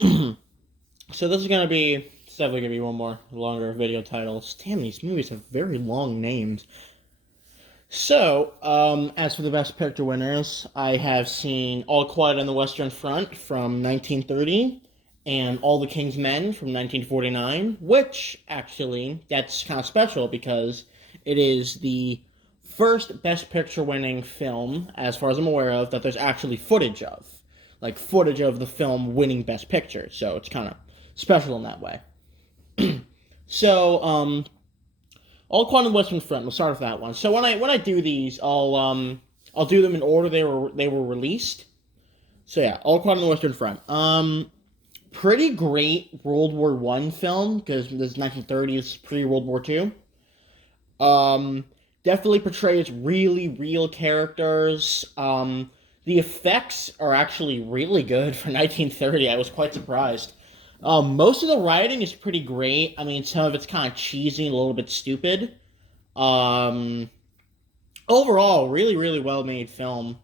So this is gonna be it's definitely gonna be one more longer video titles. Damn, these movies have very long names. So, as for the Best Picture winners, I have seen All Quiet on the Western Front from 1930 and All the King's Men from 1949, which actually that's kind of special because it is the first Best Picture winning film, as far as I'm aware of, that there's actually footage of. Like footage of the film winning Best Picture. So it's kind of special in that way. So, All Quiet on the Western Front. We'll start with that one. So when I do these, I'll do them in order they were released. So yeah, All Quiet on the Western Front. Pretty great World War One film because this is 1930s, pre World War Two. Um, Definitely portrays really real characters. The effects are actually really good for 1930. I was quite surprised. Most of the writing is pretty great. I mean, some of it's kind of cheesy and a little bit stupid. Um, Overall, really, really well made film.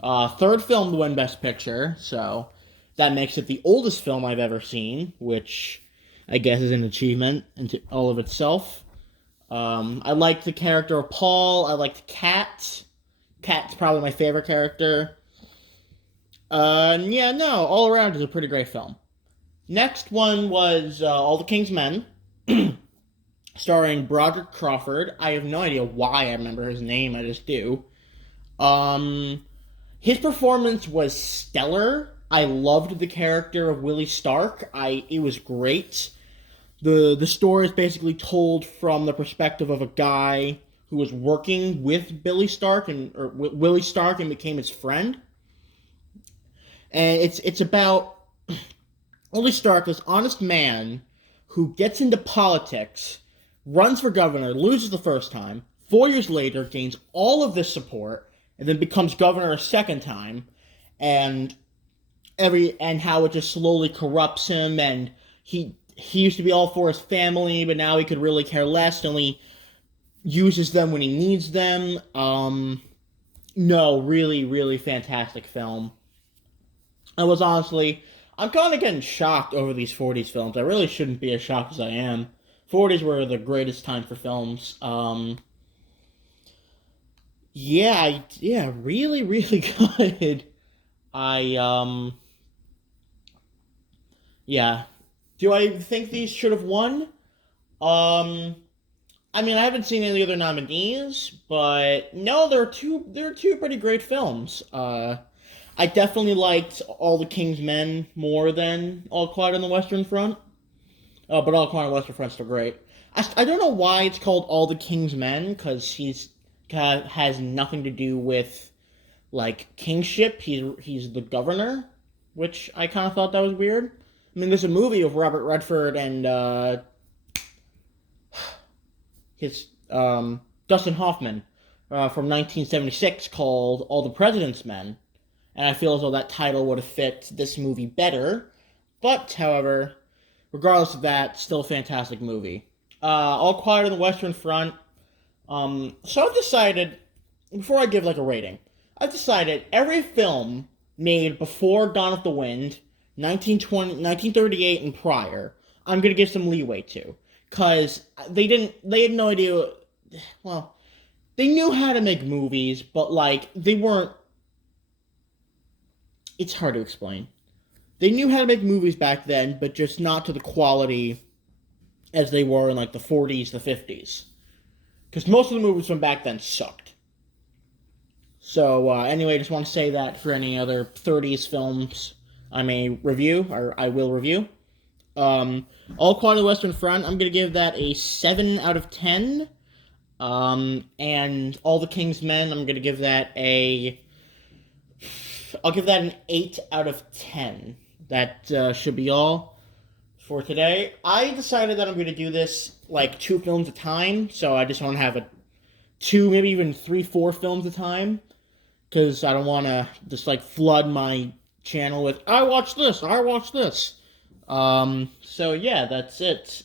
Third film to win Best Picture, so that makes it the oldest film I've ever seen, which I guess is an achievement into all of itself. I like the character of Paul. I liked Kat. Kat's probably my favorite character. Yeah, no, all around is a pretty great film. Next one was All the King's Men, starring Broderick Crawford. I have no idea why I remember his name. I just do. Um, his performance was stellar. I loved the character of Willie Stark. It was great. The story is basically told from the perspective of a guy who was working with Billy Stark or Willie Stark and became his friend. And it's about Willie Stark, this honest man who gets into politics, runs for governor, loses the first time, 4 years later gains all of this support, and then becomes governor a second time, and how it just slowly corrupts him, and he used to be all for his family, but now he could really care less, only uses them when he needs them. No, really, really fantastic film. I was honestly, I'm kind of getting shocked over these 40s films. I really shouldn't be as shocked as I am. 40s were the greatest time for films. Yeah, really, really good. I, yeah. Do I think these should have won? Um, I mean, I haven't seen any of the other nominees, but no, they're two pretty great films. I definitely liked All the King's Men more than All Quiet on the Western Front. But All Quiet on the Western Front's still great. I don't know why it's called All the King's Men, because has nothing to do with like kingship. He's the governor, which I kind of thought that was weird. I mean, there's a movie of Robert Redford and his Dustin Hoffman from 1976 called All the President's Men, and I feel as though that title would have fit this movie better. But, however, regardless of that, still a fantastic movie. All Quiet on the Western Front. So I've decided, before I give like a rating, I've decided every film made before Gone with the Wind, 1938 and prior, I'm gonna give some leeway to, cause they had no idea. Well, they knew how to make movies, but like they weren't. It's hard to explain. They knew how to make movies back then, but just not to the quality as they were in like the 40s, the 50s. Because most of the movies from back then sucked. So anyway, I just want to say that for any other 30s films I may review, or I will review. All Quiet on the Western Front, I'm going to give that a 7 out of 10. And All the King's Men, I'm going to give that I'll give that an 8 out of 10. That should be all for today. I decided that I'm going to do this like 2 films a time, so I just want to have two, maybe even 3, 4 films a time, because I don't want to just like flood my channel with I watched this. So yeah, that's it.